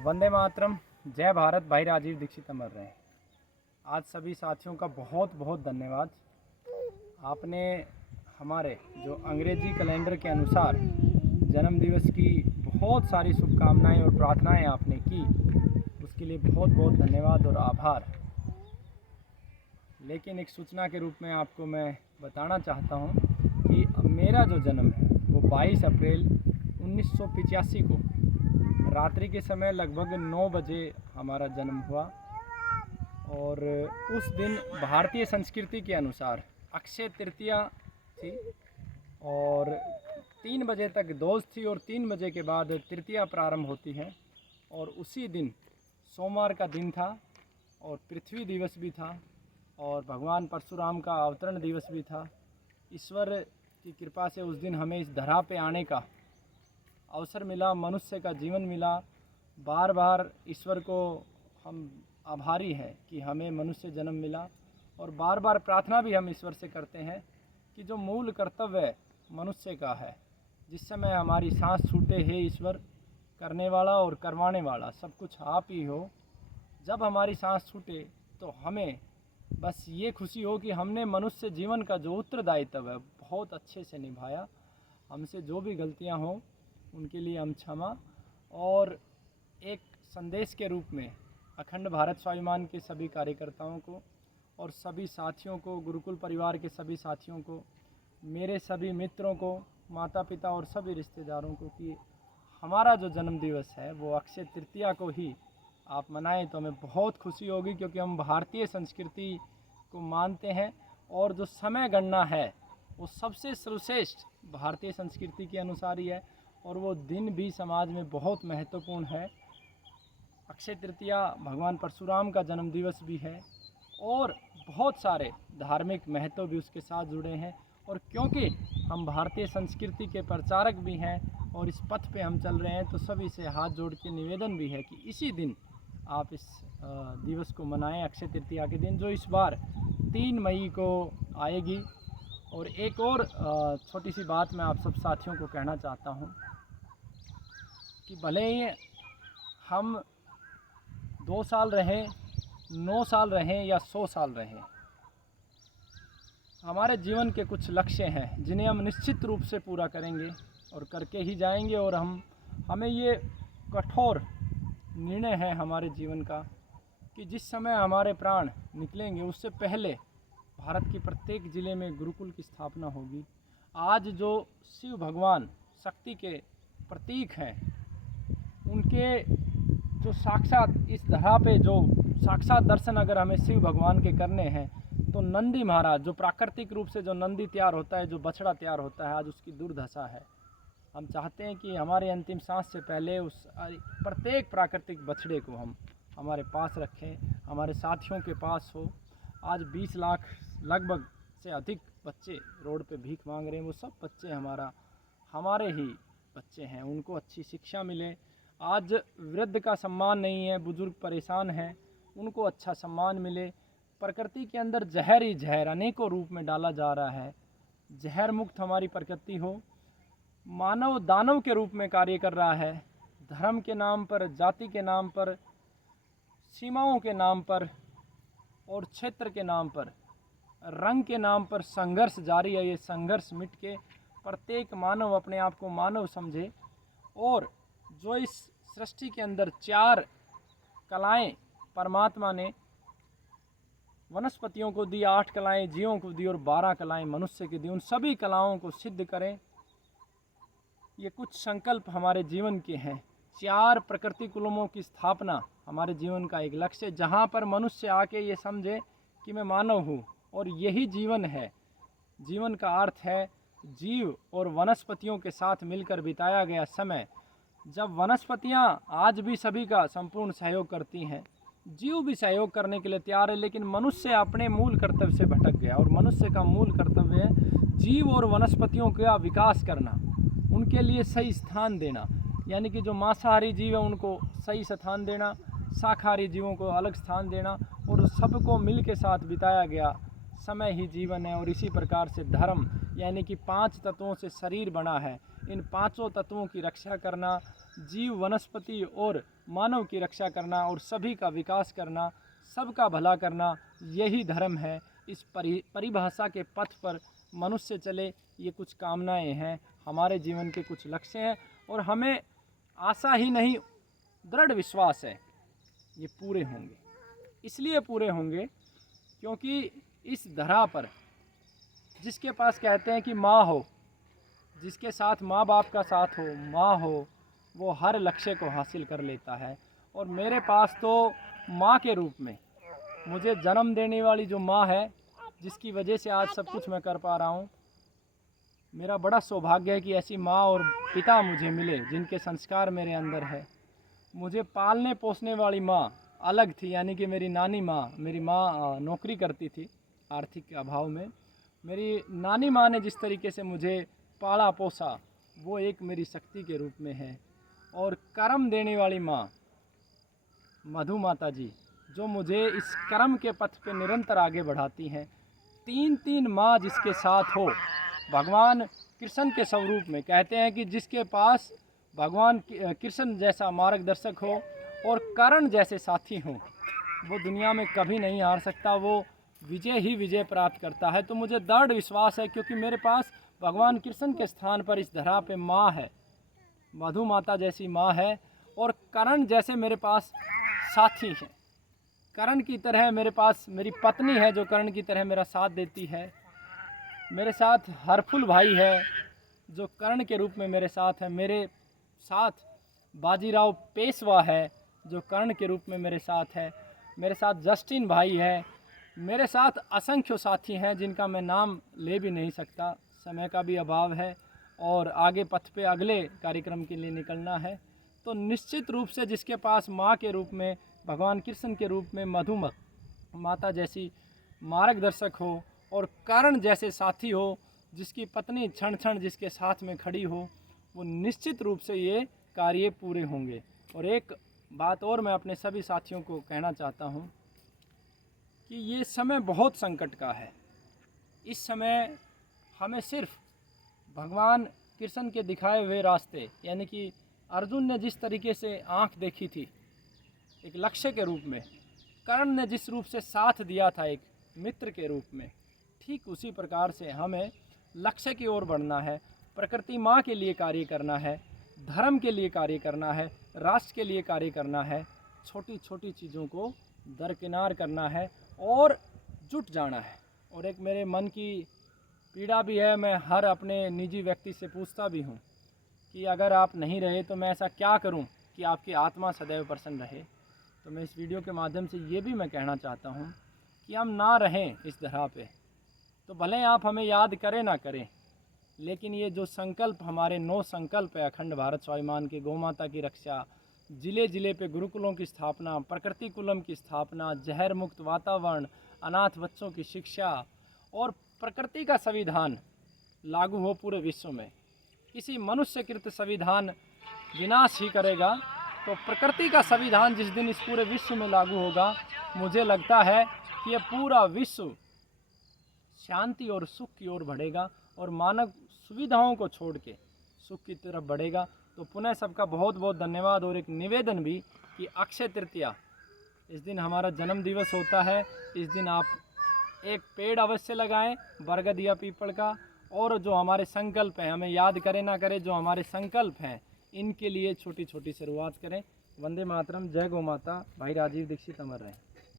वंदे मातरम। जय भारत। भाई राजीव दीक्षित अमर रहे। आज सभी साथियों का बहुत बहुत धन्यवाद। आपने हमारे जो अंग्रेजी कैलेंडर के अनुसार जन्मदिवस की बहुत सारी शुभकामनाएं और प्रार्थनाएं आपने की, उसके लिए बहुत बहुत धन्यवाद और आभार। लेकिन एक सूचना के रूप में आपको मैं बताना चाहता हूं कि मेरा जो जन्म है वो 22 अप्रैल 1985 को रात्रि के समय लगभग 9 बजे हमारा जन्म हुआ। और उस दिन भारतीय संस्कृति के अनुसार अक्षय तृतीया थी और 3 बजे तक दोष थी और 3 बजे के बाद तृतीया प्रारंभ होती है। और उसी दिन सोमवार का दिन था और पृथ्वी दिवस भी था और भगवान परशुराम का अवतरण दिवस भी था। ईश्वर की कृपा से उस दिन हमें इस धरा पे आने का अवसर मिला, मनुष्य का जीवन मिला। बार बार ईश्वर को हम आभारी हैं कि हमें मनुष्य जन्म मिला और बार बार प्रार्थना भी हम ईश्वर से करते हैं कि जो मूल कर्तव्य मनुष्य का है, जिस समय हमारी सांस छूटे, हे ईश्वर करने वाला और करवाने वाला सब कुछ आप ही हो। जब हमारी सांस छूटे तो हमें बस ये खुशी हो कि हमने मनुष्य जीवन का जो उत्तरदायित्व है बहुत अच्छे से निभाया। हमसे जो भी गलतियां हों उनके लिए हम क्षमा। और एक संदेश के रूप में अखंड भारत स्वाभिमान के सभी कार्यकर्ताओं को और सभी साथियों को, गुरुकुल परिवार के सभी साथियों को, मेरे सभी मित्रों को, माता पिता और सभी रिश्तेदारों को कि हमारा जो जन्म दिवस है वो अक्षय तृतीया को ही आप मनाएं तो हमें बहुत खुशी होगी, क्योंकि हम भारतीय संस्कृति को मानते हैं और जो समय गणना है वो सबसे सर्वश्रेष्ठ भारतीय संस्कृति के अनुसार ही है और वो दिन भी समाज में बहुत महत्वपूर्ण है। अक्षय तृतीया भगवान परशुराम का जन्म दिवस भी है और बहुत सारे धार्मिक महत्व भी उसके साथ जुड़े हैं। और क्योंकि हम भारतीय संस्कृति के प्रचारक भी हैं और इस पथ पे हम चल रहे हैं, तो सभी से हाथ जोड़ के निवेदन भी है कि इसी दिन आप इस दिवस को मनाएं, अक्षय तृतीया के दिन, जो इस बार 3 मई को आएगी। और एक और छोटी सी बात मैं आप सब साथियों को कहना चाहता हूं कि भले ही हम 2 साल रहें, 9 साल रहें या 100 साल रहें, हमारे जीवन के कुछ लक्ष्य हैं जिन्हें हम निश्चित रूप से पूरा करेंगे और करके ही जाएंगे। और हमें ये कठोर निर्णय है हमारे जीवन का कि जिस समय हमारे प्राण निकलेंगे उससे पहले भारत के प्रत्येक ज़िले में गुरुकुल की स्थापना होगी। आज जो शिव भगवान शक्ति के प्रतीक हैं, उनके जो साक्षात इस धरा पे जो साक्षात दर्शन अगर हमें शिव भगवान के करने हैं तो नंदी महाराज, जो प्राकृतिक रूप से जो नंदी तैयार होता है, जो बछड़ा तैयार होता है, आज उसकी दुर्दशा है। हम चाहते हैं कि हमारे अंतिम सांस से पहले उस प्रत्येक प्राकृतिक बछड़े को हम हमारे पास रखें, हमारे साथियों के पास हो। आज 20 लाख लगभग से अधिक बच्चे रोड पे भीख मांग रहे हैं, वो सब बच्चे हमारे ही बच्चे हैं, उनको अच्छी शिक्षा मिले। आज वृद्ध का सम्मान नहीं है, बुजुर्ग परेशान हैं, उनको अच्छा सम्मान मिले। प्रकृति के अंदर जहर ही जहर अनेकों रूप में डाला जा रहा है। जहर मुक्त हमारी प्रकृति हो, मानव दानव के रूप में कार्य कर रहा है। धर्म के नाम पर, जाति के नाम पर, सीमाओं के नाम पर और क्षेत्र के नाम पर, रंग के नाम पर संघर्ष जारी है। ये संघर्ष मिट के प्रत्येक मानव अपने आप को मानव समझे और जो इस सृष्टि के अंदर 4 कलाएं परमात्मा ने वनस्पतियों को दी, 8 कलाएं जीवों को दी और 12 कलाएं मनुष्य की दी, उन सभी कलाओं को सिद्ध करें। ये कुछ संकल्प हमारे जीवन के हैं। 4 प्रकृति कुलमों की स्थापना हमारे जीवन का एक लक्ष्य है, जहाँ पर मनुष्य आके ये समझे कि मैं मानव हूँ और यही जीवन है। जीवन का अर्थ है जीव और वनस्पतियों के साथ मिलकर बिताया गया समय। जब वनस्पतियाँ आज भी सभी का संपूर्ण सहयोग करती हैं, जीव भी सहयोग करने के लिए तैयार है, लेकिन मनुष्य अपने मूल कर्तव्य से भटक गया। और मनुष्य का मूल कर्तव्य है जीव और वनस्पतियों का विकास करना, उनके लिए सही स्थान देना, यानी कि जो मांसाहारी जीव है उनको सही स्थान देना, शाकाहारी जीवों को अलग स्थान देना, और सबको मिल के साथ बिताया गया समय ही जीवन है। और इसी प्रकार से धर्म, यानी कि 5 तत्वों से शरीर बना है, इन 5 तत्वों की रक्षा करना, जीव वनस्पति और मानव की रक्षा करना और सभी का विकास करना, सबका भला करना, यही धर्म है। इस परिभाषा के पथ पर मनुष्य चले, ये कुछ कामनाएं हैं, हमारे जीवन के कुछ लक्ष्य हैं और हमें आशा ही नहीं, दृढ़ विश्वास है ये पूरे होंगे। इसलिए पूरे होंगे क्योंकि इस धरा पर जिसके पास कहते हैं कि माँ हो, जिसके साथ माँ बाप का साथ हो, माँ हो, वो हर लक्ष्य को हासिल कर लेता है। और मेरे पास तो माँ के रूप में मुझे जन्म देने वाली जो माँ है, जिसकी वजह से आज सब कुछ मैं कर पा रहा हूँ, मेरा बड़ा सौभाग्य है कि ऐसी माँ और पिता मुझे मिले जिनके संस्कार मेरे अंदर है। मुझे पालने पोसने वाली माँ अलग थी, यानी कि मेरी नानी माँ। मेरी माँ नौकरी करती थी आर्थिक अभाव में। मेरी नानी माँ ने जिस तरीके से मुझे पाला पोसा, वो एक मेरी शक्ति के रूप में है। और कर्म देने वाली माँ मधु माता जी, जो मुझे इस कर्म के पथ पे निरंतर आगे बढ़ाती हैं। तीन तीन माँ जिसके साथ हो, भगवान कृष्ण के स्वरूप में कहते हैं कि जिसके पास भगवान कृष्ण जैसा मार्गदर्शक हो और कर्ण जैसे साथी हों, वो दुनिया में कभी नहीं हार सकता, वो विजय ही विजय प्राप्त करता है। तो मुझे दृढ़ विश्वास है क्योंकि मेरे पास भगवान कृष्ण के स्थान पर इस धरा पे माँ है, मधु माता जैसी माँ है और कर्ण जैसे मेरे पास साथी हैं। कर्ण की तरह मेरे पास मेरी पत्नी है जो कर्ण की तरह मेरा साथ देती है। मेरे साथ हरफुल भाई है जो कर्ण के रूप में मेरे साथ है। मेरे साथ बाजीराव पेशवा है जो कर्ण के रूप में मेरे साथ है। मेरे साथ जस्टिन भाई है। मेरे साथ असंख्य साथी हैं जिनका मैं नाम ले भी नहीं सकता, समय का भी अभाव है और आगे पथ पे अगले कार्यक्रम के लिए निकलना है। तो निश्चित रूप से जिसके पास माँ के रूप में, भगवान कृष्ण के रूप में मधु माता जैसी मार्गदर्शक हो और कर्ण जैसे साथी हो, जिसकी पत्नी क्षण क्षण जिसके साथ में खड़ी हो, वो निश्चित रूप से ये कार्य पूरे होंगे। और एक बात और मैं अपने सभी साथियों को कहना चाहता हूँ कि ये समय बहुत संकट का है। इस समय हमें सिर्फ भगवान कृष्ण के दिखाए हुए रास्ते, यानी कि अर्जुन ने जिस तरीके से आँख देखी थी एक लक्ष्य के रूप में, कर्ण ने जिस रूप से साथ दिया था एक मित्र के रूप में, ठीक उसी प्रकार से हमें लक्ष्य की ओर बढ़ना है। प्रकृति माँ के लिए कार्य करना है, धर्म के लिए कार्य करना है, राष्ट्र के लिए कार्य करना है। छोटी छोटी चीज़ों को दरकिनार करना है और जुट जाना है। और एक मेरे मन की पीड़ा भी है, मैं हर अपने निजी व्यक्ति से पूछता भी हूँ कि अगर आप नहीं रहे तो मैं ऐसा क्या करूँ कि आपकी आत्मा सदैव प्रसन्न रहे। तो मैं इस वीडियो के माध्यम से ये भी मैं कहना चाहता हूँ कि हम ना रहें इस धरा पे, तो भले आप हमें याद करें ना करें, लेकिन ये जो संकल्प हमारे 9 संकल्प है, अखंड भारत स्वाभिमान की, गौ माता की रक्षा, ज़िले ज़िले पे गुरुकुलों की स्थापना, प्रकृति कुलम की स्थापना, जहर मुक्त वातावरण, अनाथ बच्चों की शिक्षा और प्रकृति का संविधान लागू हो पूरे विश्व में। किसी मनुष्यकृत संविधान विनाश ही करेगा, तो प्रकृति का संविधान जिस दिन इस पूरे विश्व में लागू होगा, मुझे लगता है कि ये पूरा विश्व शांति और सुख की ओर बढ़ेगा और मानव सुविधाओं को छोड़ के सुख की तरफ बढ़ेगा। तो पुनः सबका बहुत बहुत धन्यवाद। और एक निवेदन भी कि अक्षय तृतीया, इस दिन हमारा जन्म दिवस होता है। इस दिन आप एक पेड़ अवश्य लगाएं, बरगद या पीपल का। और जो हमारे संकल्प हैं, हमें याद करें ना करें, जो हमारे संकल्प हैं इनके लिए छोटी छोटी शुरुआत करें। वंदे मातरम, जय गौ माता। भाई राजीव दीक्षित अमर रहे।